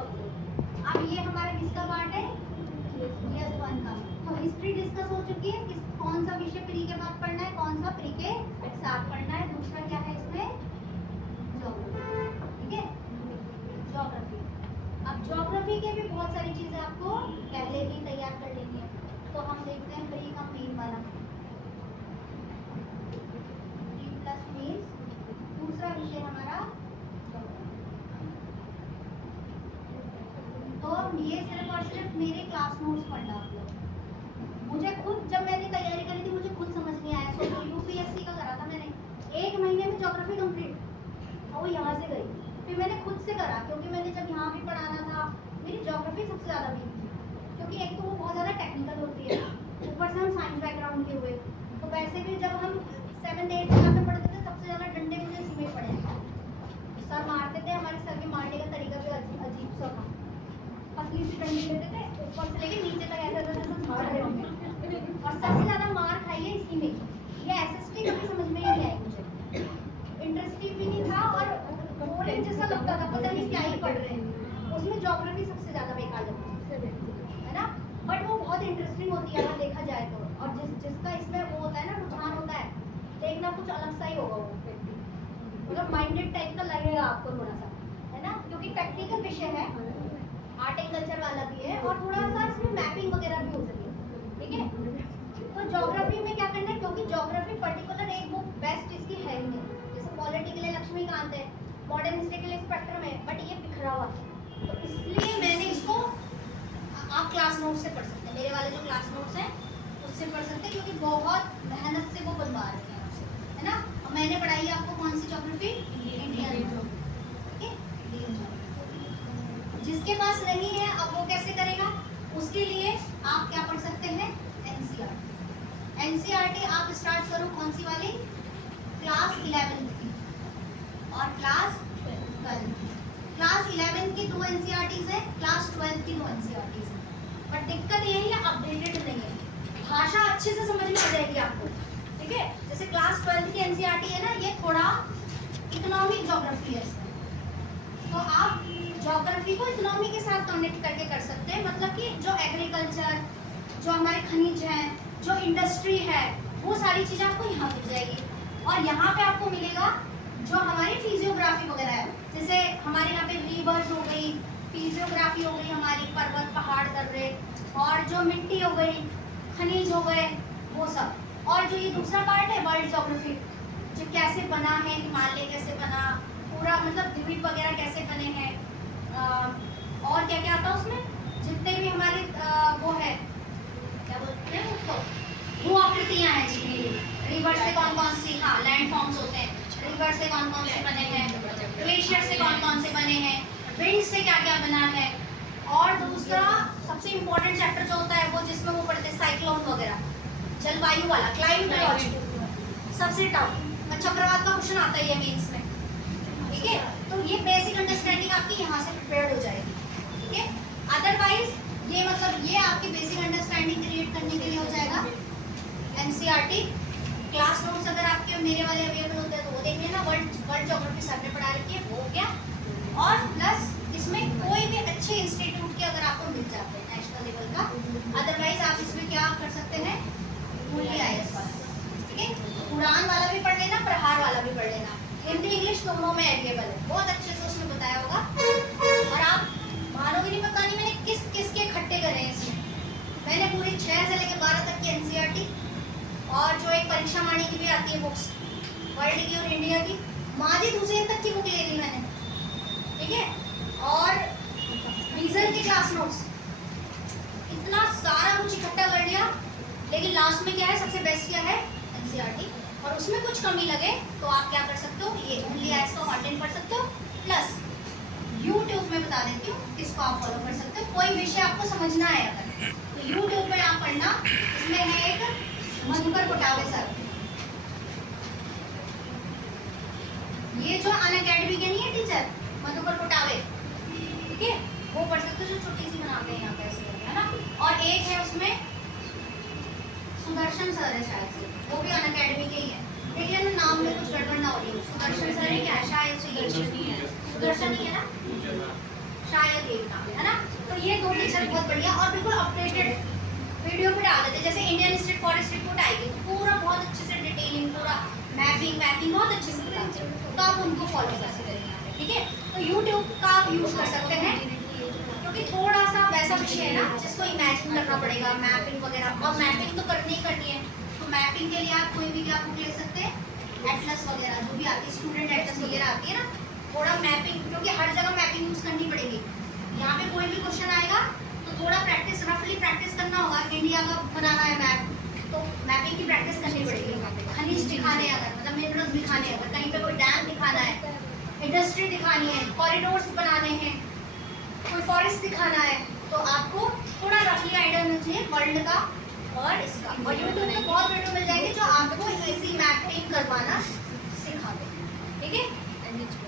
अब ये हमारा किसका पार्ट है? GS1 का। तो हिस्ट्री डिस्कस हो चुकी है। कौन सा विषय प्री के बाद पढ़ना है, कौन सा प्री के साथ पढ़ना है। दूसरा क्या है इसमें? ज्योग्राफी। ठीक है, ज्योग्राफी। अब ज्योग्राफी के भी बहुत सारी चीजें आपको पहले ही तैयार कर लेनी है। तो हम देखते हैं प्री का मेन वाला, प्री प्लस मेन। दूसरा विषय हमारा तो ये सिर्फ और सिर्फ मेरे क्लास नोट्स पढ़ना आप लोग। मुझे खुद जब मैंने तैयारी करी थी मुझे खुद समझ नहीं आया। तो यूपीएससी का करा था मैंने, 1 महीने में ज्योग्राफी कंप्लीट। और वो यहाँ से गई, फिर मैंने खुद से करा क्योंकि मैंने जब यहाँ भी पढ़ाना था मेरी ज्योग्राफी सबसे ज़्यादा वीक थी। क्योंकि एक तो वो बहुत ज़्यादा टेक्निकल होती है, ऊपर से हम साइंस बैकग्राउंड के हुए। तो वैसे भी जब हम 7th 8th क्लास में पढ़ते थे सबसे ज़्यादा डंडे मुझे इसी में पड़े। सर मारते थे, हमारे सर के मारने का तरीका भी अजीब सा था। पतली सी डंडी लेते थे, ऊपर से लेके नीचे तक ऐसा ऐसा झाड़ रहे होंगे। और सबसे ज़्यादा मार खाई है इसी में। ये एसएसटी कभी समझ में ही नहीं आई मुझे, इंटरेस्टिंग भी नहीं था और बोरिंग जैसा लगता था, पता नहीं क्या ही पढ़ रहे हैं। उसमें ज्योग्राफी सबसे ज़्यादा बेकार लगती है ना, बट वो बहुत इंटरेस्टिंग होती है अगर देखा जाए तो। और जिसका इसमें वो होता है ना, रुझान होता है, देखना कुछ अलग सा ही होगा वो, मतलब माइंडेड टाइप का लगेगा आपको थोड़ा सा, है ना, क्योंकि टेक्निकल विषय है, आर्ट एंड कल्चर वाला भी है और थोड़ा सा इसमें मैपिंग वगैरह भी हो सकती है। ठीक है, तो ज्योग्राफी में क्या करना है, क्योंकि ज्योग्राफी पर्टिकुलर एक बुक बेस्ट इसकी है ही नहीं। जैसे पॉलिटी के लिए लक्ष्मीकांत है, मॉडर्न हिस्ट्री के लिए स्पेक्ट्रम है, बट ये बिखरा हुआ है। तो इसलिए मैंने इसको आप क्लास नोट से पढ़ सकते हैं, मेरे वाले जो क्लास नोट्स हैं उससे पढ़ सकते हैं, क्योंकि बहुत मेहनत से वो बनवा रहे हैं आपसे, है ना। और मैंने पढ़ाई है आपको कौन सी ज्योग्राफी? इंडियन। जिसके पास नहीं है अब वो कैसे करेगा? उसके लिए आप क्या पढ़ सकते हैं? एनसीईआरटी। एनसीईआरटी आप स्टार्ट करो कौन सी वाली? क्लास 11 की और क्लास 12। क्लास 11 की 2 एनसीईआरटीज है, क्लास 12 की 2 एनसीईआरटीज है। बट दिक्कत ये है ये अपडेटेड नहीं है, भाषा अच्छे से समझ में आ जाएगी आपको। ठीक है, जैसे क्लास 12 की एनसीईआरटी है ना, ये थोड़ा इकोनॉमिक ज्योग्राफी है इसमें। तो आप ज्योग्राफी को इकोनॉमी के साथ कनेक्ट करके कर सकते हैं, मतलब कि जो एग्रीकल्चर, जो हमारे खनिज हैं, जो इंडस्ट्री है, वो सारी चीज़ें आपको यहाँ मिल जाएगी। और यहाँ पे आपको मिलेगा जो हमारी फिजियोग्राफी वगैरह है, जैसे हमारे यहाँ पे रिवर्स हो गई, फिजियोग्राफी हो गई हमारी, पर्वत पहाड़ दर्रे, और जो मिट्टी हो गई, खनिज हो गए, वो सब। और जो ये दूसरा पार्ट है वर्ल्ड ज्योग्राफी, जो कैसे बना है, हिमालय कैसे बना, पूरा मतलब द्वीप वगैरह कैसे बने हैं, और क्या क्या आता है उसमें, जितने भी हमारे वो है क्या बोलते हैं उसको, भू आकृतियाँ हैं जितनी भी, रिवर से कौन कौन सी, हाँ लैंड फॉर्म्स होते हैं, रिवर से कौन कौन से बने हैं, ग्लेशियर से कौन कौन से बने हैं, विंड से क्या क्या बना है। और दूसरा सबसे इम्पोर्टेंट चैप्टर जो होता है वो जिसमें वो पढ़ते हैं साइक्लोन वगैरह, जलवायु वाला, क्लाइमेटोलॉजी, सबसे टफ, चक्रवात का क्वेश्चन आता है मेंस में। ठीक है, तो ये बेसिक अंडरस्टैंडिंग आपकी यहाँ से प्रिपेयर्ड हो जाएगी। ठीक है, अदरवाइज ये मतलब ये आपकी बेसिक अंडरस्टैंडिंग क्रिएट करने के लिए हो जाएगा एनसीईआरटी। क्लास नोट्स अगर आपके मेरे वाले अवेलेबल होते हैं तो वो देख लेना, वर्ल्ड ज्योग्राफी सर ने पढ़ा रखी है वो हो गया। और प्लस इसमें कोई भी अच्छे इंस्टीट्यूट के अगर आपको मिल जाते हैं नेशनल लेवल का, अदरवाइज आप इसमें क्या कर सकते हैं, मूल्य आईएएस वाला, ठीक है, उड़ान वाला भी पढ़ लेना, प्रहार वाला भी पढ़ लेना, हिंदी इंग्लिश दोनों में एवेलेबल है, बहुत अच्छे से उसमें बताया होगा। और आप मानोगे नहीं, पता नहीं मैंने किस किस के इकट्ठे करे हैं इसमें। मैंने पूरी 6 से लेकर 12 तक की एनसीईआरटी, और जो एक परीक्षा वाणी की भी आती है बुक्स, वर्ल्ड की और इंडिया की, माजी हुसैन तक की बुक ले ली मैंने। ठीक है, और रीजन के क्लास नोट्स, इतना सारा कुछ इकट्ठा कर लिया, लेकिन लास्ट में क्या है, सबसे बेस्ट क्या है, एनसीईआरटी। और उसमें कुछ कमी लगे तो आप क्या कर सकते हो, ये ओनली आईएएस का कंटेंट पढ़ सकते हो, प्लस यूट्यूब में बता देती हूँ इसको आप फॉलो कर सकते हो। कोई विषय आपको समझना है अगर तो यूट्यूब में आप पढ़ना, इसमें है एक मधुकर कोटावे सर, ये जो अनअकैडमी के नहीं है टीचर मधुकर कोटावे, ठीक है, वो पढ़ सकते हो, जो छोटी सी बनाते हैं यहाँ पे ऐसे, है ना। और एक है उसमें सुदर्शन सर है शायद से, वो भी अनअकैडमी के ही है, देख लेना नाम में कुछ गड़बड़ ना हो रही हो। सुदर्शन सर है क्या, शायद सुदर्शन ही है, सुदर्शन ही है ना, शायद ये काम है ना। तो ये दो टीचर बहुत बढ़िया और बिल्कुल अपडेटेड वीडियो पे डाल देते हैं। जैसे इंडियन स्टेट फॉरेस्ट रिपोर्ट आएगी तो पूरा बहुत अच्छे से डिटेलिंग, पूरा मैपिंग बहुत अच्छे से बताते हैं, तो आप उनको फॉलो कर सकते हैं। ठीक है, तो यूट्यूब का आप यूज़ कर सकते हैं क्योंकि थोड़ा सा वैसा विषय है ना जिसको इमेजिन करना पड़ेगा, मैपिंग वगैरह। और मैपिंग तो करनी ही करनी है, तो मैपिंग के लिए आप कोई भी क्या बुक ले सकते हैं, एटलस वगैरह जो भी आती है, स्टूडेंट एटलस वगैरह आती है ना। थोड़ा मैपिंग, क्योंकि हर जगह मैपिंग यूज़ करनी पड़ेगी। यहाँ पे कोई भी क्वेश्चन आएगा तो थोड़ा प्रैक्टिस, रफली प्रैक्टिस करना होगा। इंडिया का बनाना है मैप, तो मैपिंग की प्रैक्टिस करनी पड़ेगी। खनिज दिखाने हैं अगर, मतलब मिनरल्स दिखाने हैं, अगर कहीं पे कोई डैम दिखाना है, इंडस्ट्री दिखानी है, कॉरिडोर्स बनाने हैं, कोई फॉरेस्ट दिखाना है, तो आपको थोड़ा रफली आइडिया होना चाहिए वर्ल्ड का और इसका। और यूट्यूब पे बहुत वीडियो मिल जाएंगे जो आपको इजी मैपिंग करवाना सिखा दें। ठीक है,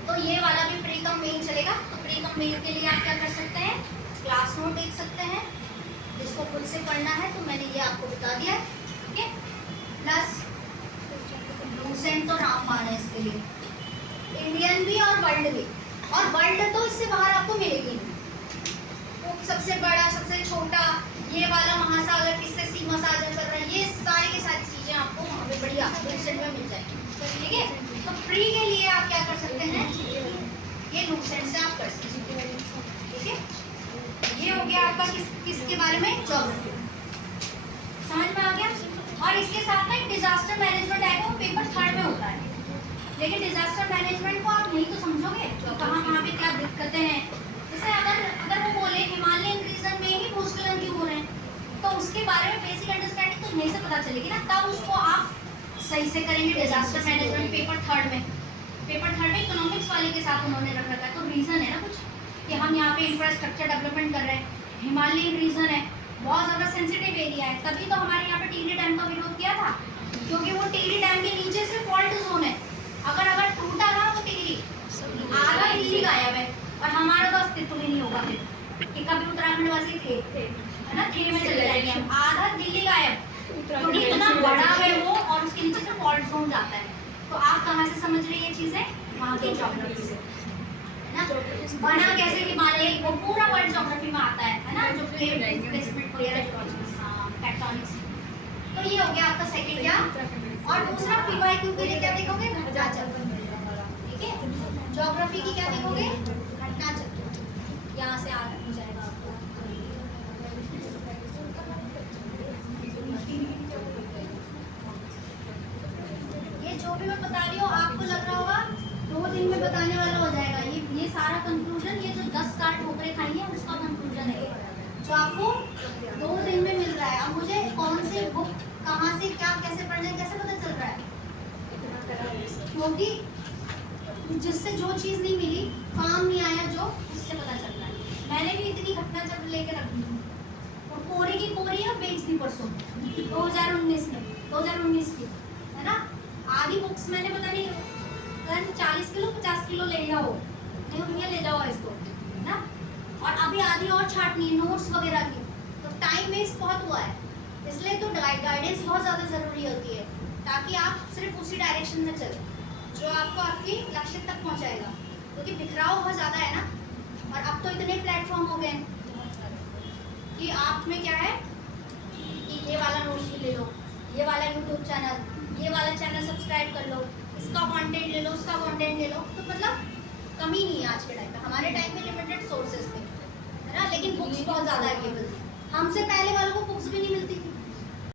तो ये वाला भी प्री कम मेन चलेगा। तो प्री कम मेन के लिए आप क्या कर सकते हैं, क्लास नोट देख सकते हैं, जिसको खुद से पढ़ना है तो मैंने ये आपको बता दिया है। ठीक है, प्लस लूसेंट तो रामबाण है इसके लिए, इंडियन भी और वर्ल्ड भी। और वर्ल्ड तो इससे बाहर आपको मिलेगी नहीं, वो सबसे बड़ा सबसे छोटा, ये वाला महासागर किससे सीमा साझा कर रहा है, ये सारी की सारी चीज़ें आपको वहाँ पे बढ़िया लूसेंट में मिल जाएगी। ठीक है, तो प्री के लिए आप क्या कर सकते हैं, ये लूसेंट से आप कर सकते हैं। ठीक है, ये हो गया आपका किसके बारे में, ज्योग्राफी। समझ में आ गया। और इसके साथ में डिजास्टर मैनेजमेंट आएगा, वो पेपर 3rd में होता है। लेकिन डिजास्टर मैनेजमेंट को आप नहीं तो समझोगे तो कहाँ पे क्या दिक्कतें हैं। जैसे अगर वो बोले हिमालयन रीजन में ही भूस्खलन क्यों हो रहे हैं, तो उसके बारे में बेसिक अंडरस्टैंडिंग तो यहीं से पता चलेगी ना, तब उसको आप सही से करेंगे। डिजास्टर मैनेजमेंट पेपर 3rd में, पेपर 3rd में इकोनॉमिक्स वाले के साथ उन्होंने रख रखा है। तो रीजन है ना कुछ कि हम यहाँ पे इंफ्रास्ट्रक्चर डेवलपमेंट कर रहे हैं, हिमालयन रीजन है, बहुत ज़्यादा सेंसिटिव एरिया है। तभी तो हमारे यहाँ पे टिहरी डैम का विरोध किया था, क्योंकि वो टिहरी डैम के नीचे से फॉल्ट जोन है। अगर टूटा ना वो टिहरी, आधा दिल्ली गायब है और हमारा तो अस्तित्व ही नहीं होगा फिर कि कभी उत्तराखंड वासी थे, है ना, थे में चले जाएंगे हम, आधा दिल्ली गायब, क्योंकि इतना बड़ा है वो और उसके नीचे से फॉल्ट जोन जाता है। तो आप कहाँ से समझ रही है चीज़ें, वहाँ की ज्योग्राफी से, है ना। बना कैसे हिमालय, वो पूरा वर्ल्ड ज्योग्राफी में आता है ना, जो प्लेट प्लेसमेंट वगैरह टेक्टोनिक्स। तो ये हो गया आपका सेकंड क्या। और दूसरा पीवाईक्यू के लिए क्या देखोगे, घटना चक्र। ठीक है, ज्योग्राफी की क्या देखोगे, घटना चक्र। यहाँ से आ जाएगा आपको, ये जो भी मैं बता रही हूँ आपको लग रहा होगा 2 दिन में बताने वाला हो जाएगा। ये सारा कंक्लूजन, ये जो 10-60 ठोकरें खाई हैं उसका कंक्लूजन है जो आपको 2 दिन में मिल रहा है। अब मुझे कौन सी बुक कहाँ से क्या कैसे पढ़ना है कैसे पता चल रहा है, क्योंकि जिससे जो चीज़ नहीं मिली, काम नहीं आया, जो उससे पता चल रहा है। मैंने भी इतनी घटना चक्र लेके रख दी और कोरी की कोरी अब बेच दी परसों 2019 में, 2019 की, है ना। आधी बुक्स मैंने पता नहीं 40 किलो 50 किलो ले जाओ, नहीं भैया ले जाओ इसको, है ना। और अभी आधी और छाटनी है नोट्स वगैरह की, तो टाइम वेस्ट बहुत हुआ है। इसलिए तो गाइडेंस बहुत ज़्यादा ज़रूरी होती है, ताकि आप सिर्फ उसी डायरेक्शन में चलें जो आपको आपकी लक्ष्य तक पहुंचाएगा। क्योंकि बिखराव बहुत ज़्यादा है ना, और अब तो इतने प्लेटफॉर्म हो गए कि आप में क्या है कि ये वाला नोट्स भी ले लो, ये वाला यूट्यूब चैनल, ये वाला चैनल सब्सक्राइब कर लो, इसका कंटेंट ले लो, उसका कंटेंट ले लो। तो मतलब कमी नहीं है आज के टाइम पे। हमारे टाइम में लिमिटेड सोर्सेज थे, है ना, लेकिन बुक्स बहुत ज़्यादा अवेलेबल थी। हमसे पहले वालों को बुक्स भी नहीं मिलती थी।